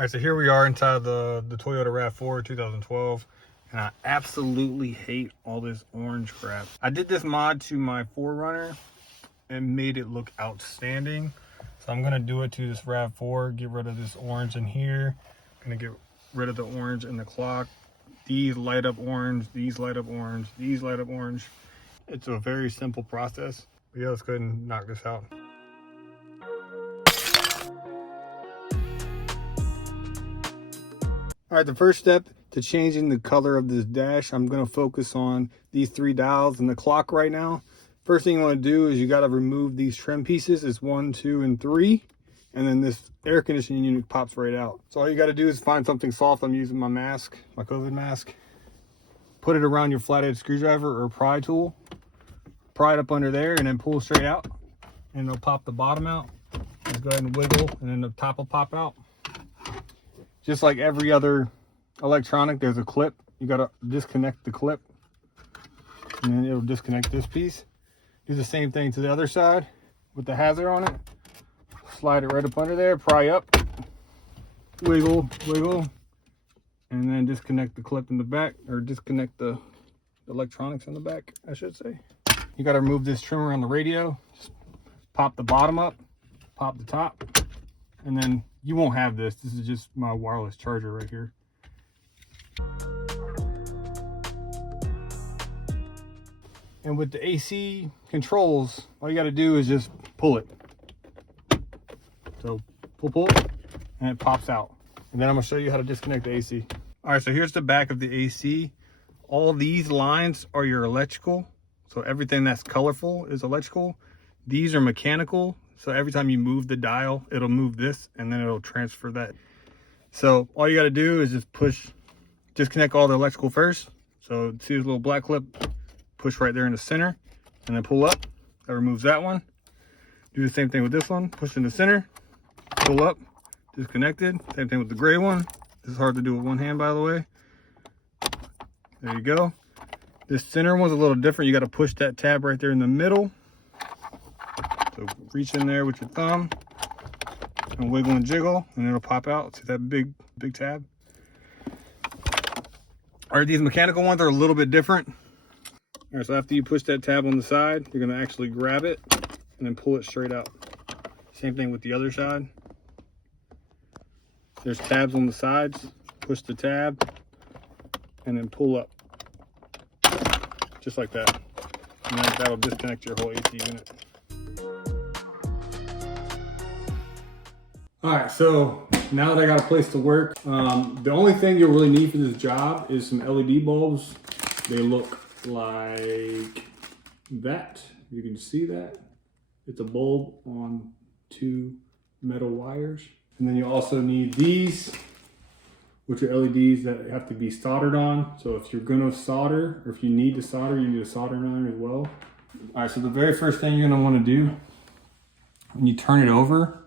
All right, so here we are inside the Toyota RAV4 2012, and I absolutely hate all this orange crap. I did this mod to my 4Runner and made it look outstanding. So I'm gonna do it to this RAV4, get rid of this orange in here. Gonna get rid of the orange in the clock. These light up orange, these light up orange, these light up orange. It's a very simple process. But yeah, let's go ahead and knock this out. All right, the first step to changing the color of this dash, I'm gonna focus on these 3 dials and the clock right now. First thing you wanna do is you gotta remove these trim pieces. It's 1, 2, and 3. And then this air conditioning unit pops right out. So all you gotta do is find something soft. I'm using my mask, my COVID mask. Put it around your flathead screwdriver or pry tool. Pry it up under there and then pull straight out. And it'll pop the bottom out. Just go ahead and wiggle and then the top will pop out. Just like every other electronic, there's a clip. You gotta disconnect the clip and then it'll disconnect this piece. Do the same thing to the other side with the hazard on it. Slide it right up under there, pry up, wiggle, wiggle, and then disconnect the clip in the back, or disconnect the electronics in the back, I should say. You gotta remove this trimmer on the radio. Just pop the bottom up, pop the top, and then you won't have this. This is just my wireless charger right here. And with the AC controls, all you gotta do is just pull it. So pull, and it pops out. And then I'm gonna show you how to disconnect the AC. All right, so here's the back of the AC. All these lines are your electrical. So everything that's colorful is electrical. These are mechanical. So every time you move the dial, it'll move this and then it'll transfer that. So all you gotta do is just disconnect all the electrical first. So see this little black clip, push right there in the center and then pull up. That removes that one. Do the same thing with this one, push in the center, pull up, disconnected. Same thing with the gray one. This is hard to do with one hand, by the way. There you go. This center one's a little different. You gotta push that tab right there in the middle. So reach in there with your thumb and wiggle and jiggle and it'll pop out. See that big tab? All right, these mechanical ones are a little bit different. All right, so after you push that tab on the side, you're gonna actually grab it and then pull it straight out. Same thing with the other side. There's tabs on the sides. Push the tab and then pull up. Just like that. And then that'll disconnect your whole AC unit. All right, so now that I got a place to work, the only thing you'll really need for this job is some LED bulbs. They look like that. You can see that. It's a bulb on 2 metal wires. And then you also need these, which are LEDs that have to be soldered on. So if you're gonna solder, or if you need to solder, you need a soldering iron as well. All right, so the very first thing you're gonna wanna do, when you turn it over,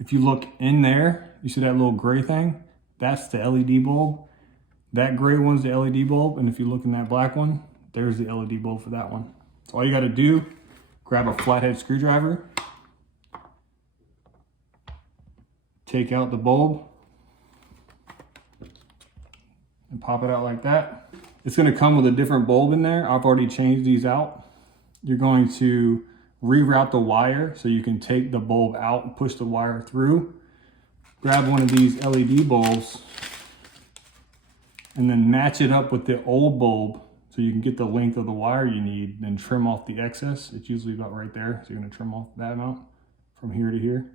if you look in there, you see that little gray thing? That's the LED bulb. That gray one's the LED bulb, and if you look in that black one, there's the LED bulb for that one. So all you gotta do, grab a flathead screwdriver, take out the bulb, and pop it out like that. It's gonna come with a different bulb in there. I've already changed these out. You're going to reroute the wire so you can take the bulb out and push the wire through. Grab one of these LED bulbs and then match it up with the old bulb so you can get the length of the wire you need, then trim off the excess. It's usually about right there. So you're gonna trim off that amount from here to here.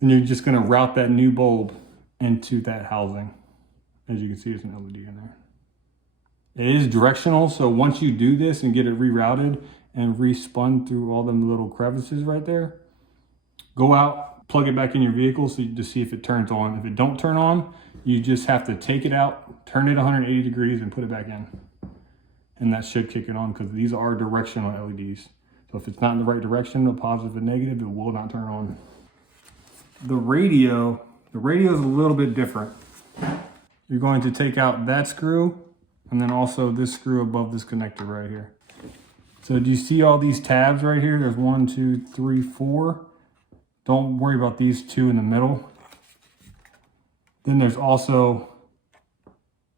And you're just gonna route that new bulb into that housing. As you can see, there's an LED in there. It is directional, so once you do this and get it rerouted and respun through all them little crevices right there, go out, plug it back in your vehicle to see if it turns on. If it don't turn on, you just have to take it out, turn it 180 degrees and put it back in. And that should kick it on because these are directional LEDs. So if it's not in the right direction, a positive and negative, it will not turn on. The radio is a little bit different. You're going to take out that screw and then also this screw above this connector right here. So do you see all these tabs right here? There's 1, 2, 3, 4. Don't worry about these 2 in the middle. Then there's also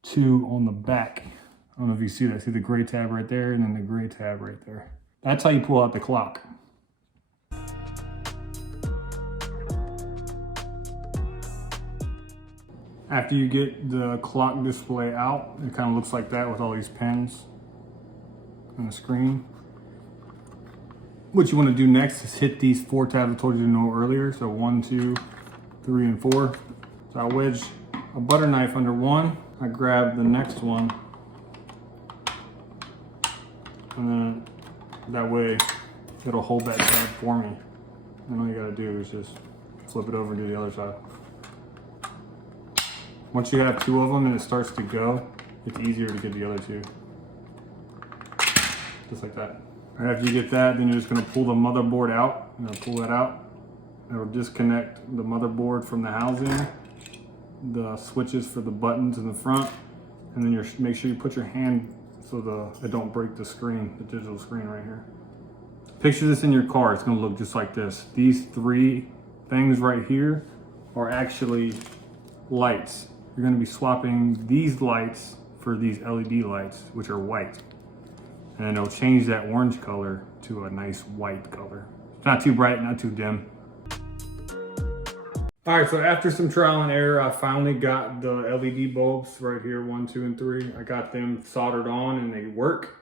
two on the back. I don't know if you see that. See the gray tab right there and then the gray tab right there. That's how you pull out the clock. After you get the clock display out, it kind of looks like that with all these pins on the screen. What you want to do next is hit these 4 tabs I told you to know earlier. So 1, 2, 3, and 4. So I wedge a butter knife under one. I grab the next one. And then that way it'll hold that tab for me. And all you gotta do is just flip it over and do the other side. Once you have 2 of them and it starts to go, it's easier to get the other 2. Just like that. Right after you get that, then you're just gonna pull the motherboard out. I'm gonna pull that out. It'll disconnect the motherboard from the housing, the switches for the buttons in the front, and then make sure you put your hand so it don't break the screen, the digital screen right here. Picture this in your car. It's gonna look just like this. These 3 things right here are actually lights. You're gonna be swapping these lights for these LED lights, which are white. And it'll change that orange color to a nice white color. It's not too bright, not too dim. All right, so after some trial and error, I finally got the LED bulbs right here, 1, 2, and 3. I got them soldered on and they work.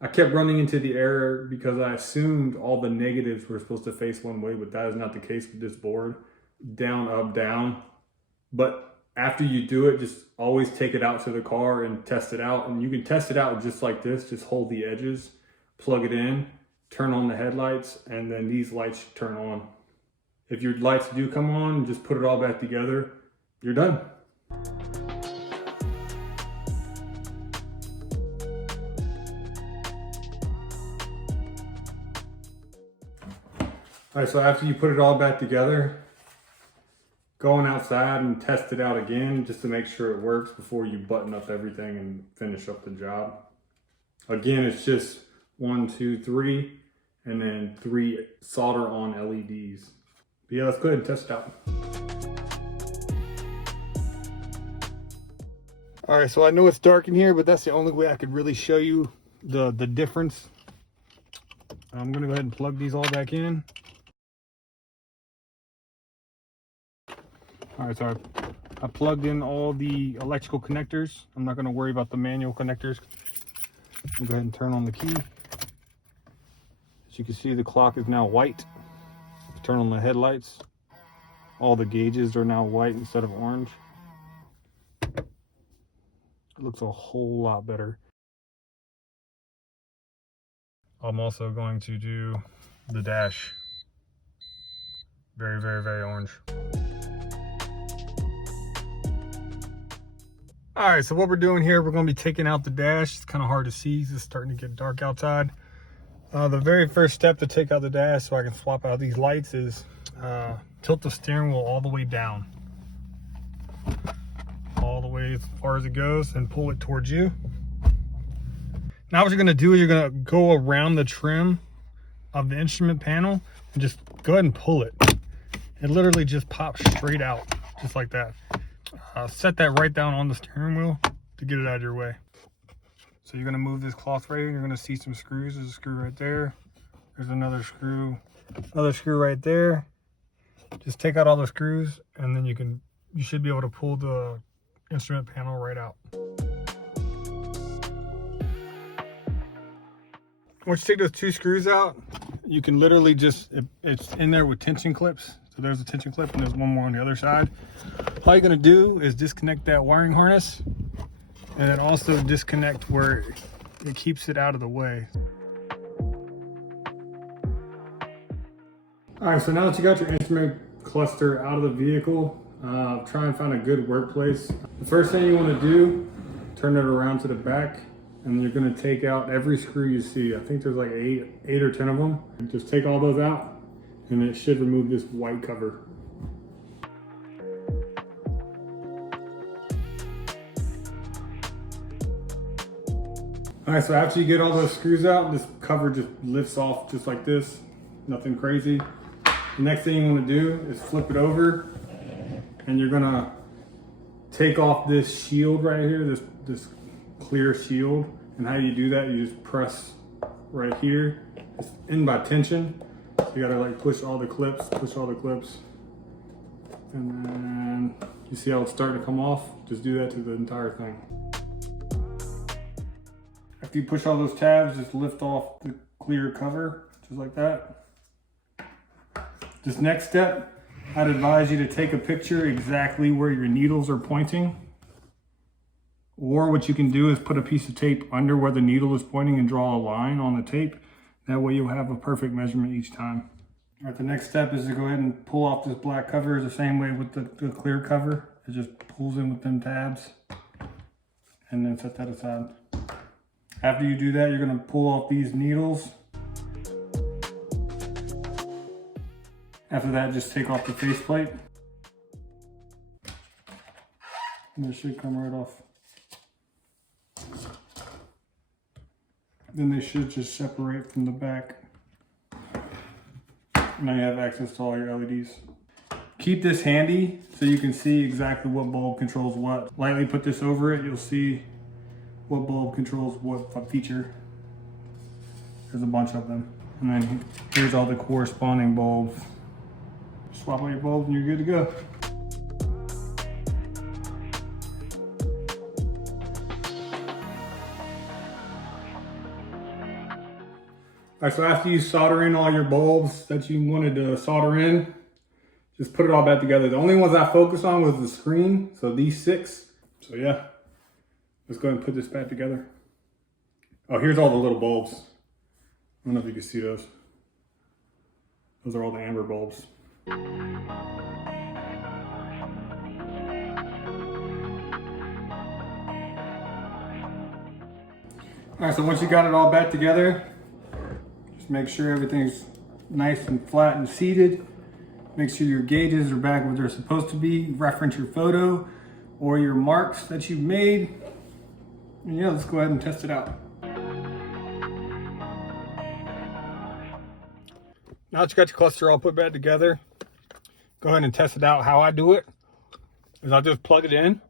I kept running into the error because I assumed all the negatives were supposed to face one way, but that is not the case with this board. Down, up, down. But after you do it, just always take it out to the car and test it out. And you can test it out just like this. Just hold the edges, plug it in, turn on the headlights, and then these lights should turn on. If your lights do come on, just put it all back together. You're done. All right, so after you put it all back together, going outside and test it out again just to make sure it works before you button up everything and finish up the job. Again, it's just 1, 2, 3, and then 3 solder on LEDs. But yeah, let's go ahead and test it out. All right, so I know it's dark in here, but that's the only way I could really show you the difference. I'm gonna go ahead and plug these all back in. All right, so I plugged in all the electrical connectors. I'm not gonna worry about the manual connectors. Let me go ahead and turn on the key. As you can see, the clock is now white. Turn on the headlights. All the gauges are now white instead of orange. It looks a whole lot better. I'm also going to do the dash. Very, very, very orange. All right, so what we're doing here, we're going to be taking out the dash. It's kind of hard to see. It's starting to get dark outside. The very first step to take out the dash so I can swap out these lights is tilt the steering wheel all the way down. All the way as far as it goes and pull it towards you. Now what you're going to do is you're going to go around the trim of the instrument panel and just go ahead and pull it. It literally just pops straight out, just like that. Set that right down on the steering wheel to get it out of your way. So you're going to move this cloth right here. You're going to see some screws. There's a screw right there. There's another screw right there. Just take out all the screws and then you should be able to pull the instrument panel right out. Once you take those 2 screws out, you can literally it's in there with tension clips. So there's a tension clip and there's one more on the other side. All you're gonna do is disconnect that wiring harness and then also disconnect where it keeps it out of the way. All right, so now that you got your instrument cluster out of the vehicle, try and find a good workplace. The first thing you wanna do, turn it around to the back, and you're gonna take out every screw you see. I think there's like 8 or 10 of them. And just take all those out, and it should remove this white cover. All right, so after you get all those screws out, this cover just lifts off just like this. Nothing crazy. The next thing you wanna do is flip it over, and you're gonna take off this shield right here, this clear shield. And how you do that, you just press right here. It's in by tension. So you gotta like push all the clips. And then you see how it's starting to come off? Just do that to the entire thing. After you push all those tabs, just lift off the clear cover, just like that. This next step, I'd advise you to take a picture exactly where your needles are pointing. Or what you can do is put a piece of tape under where the needle is pointing and draw a line on the tape. That way you'll have a perfect measurement each time. All right, the next step is to go ahead and pull off this black cover the same way with the clear cover. It just pulls in with them tabs and then set that aside. After you do that, you're gonna pull off these needles. After that, just take off the faceplate. And it should come right off. Then they should just separate from the back. Now you have access to all your LEDs. Keep this handy so you can see exactly what bulb controls what. Lightly put this over it, you'll see what bulb controls what feature. There's a bunch of them. And then here's all the corresponding bulbs. Swap out your bulbs and you're good to go. All right, so after you solder in all your bulbs that you wanted to solder in, just put it all back together. The only ones I focused on was the screen, so these 6. So yeah, let's go ahead and put this back together. Oh, here's all the little bulbs. I don't know if you can see those. Those are all the amber bulbs. All right, so once you got it all back together, make sure everything's nice and flat and seated. Make sure your gauges are back where they're supposed to be. Reference your photo or your marks that you've made. And yeah, let's go ahead and test it out. Now that you got your cluster all put back together, go ahead and test it out. How I do it is I'll just plug it in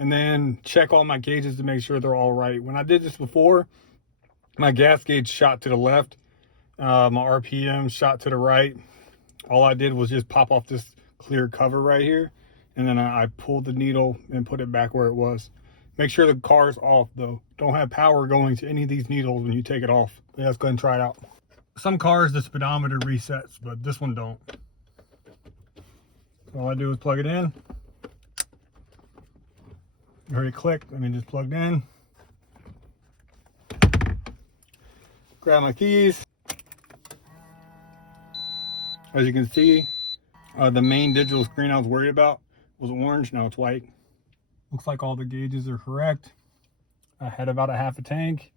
and then check all my gauges to make sure they're all right. When I did this before, my gas gauge shot to the left, my RPM shot to the right. All I did was just pop off this clear cover right here, and then I pulled the needle and put it back where it was. Make sure the car's off though. Don't have power going to any of these needles when you take it off. Yeah, let's go ahead and try it out. Some cars, the speedometer resets, but this one don't. So all I do is plug it in. You already clicked, I mean just plugged in. Grab my keys. As you can see, the main digital screen I was worried about was orange, now it's white. Looks like all the gauges are correct. I had about a half a tank.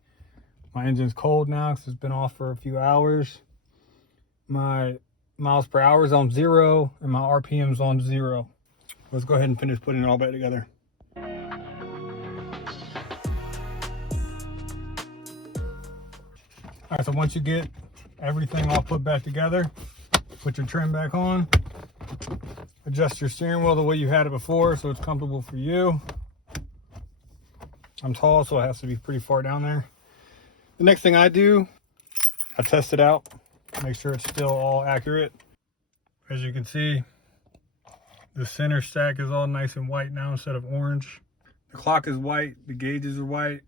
My engine's cold now because it's been off for a few hours. My miles per hour is on 0 and my RPM's on 0. Let's go ahead and finish putting it all back together. All right, so once you get everything all put back together, put your trim back on, adjust your steering wheel the way you had it before so it's comfortable for you. I'm tall, so it has to be pretty far down there. The next thing I do, I test it out, make sure it's still all accurate. As you can see, the center stack is all nice and white now instead of orange. The clock is white, the gauges are white.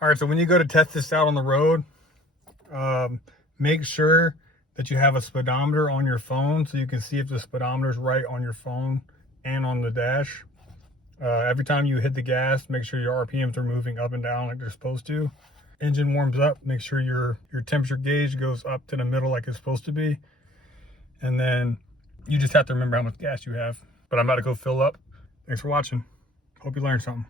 All right, so when you go to test this out on the road, make sure that you have a speedometer on your phone so you can see if the speedometer is right on your phone and on the dash. Every time you hit the gas, make sure your RPMs are moving up and down like they're supposed to. Engine warms up, make sure your temperature gauge goes up to the middle like it's supposed to be. And then you just have to remember how much gas you have. But I'm about to go fill up. Thanks for watching. Hope you learned something.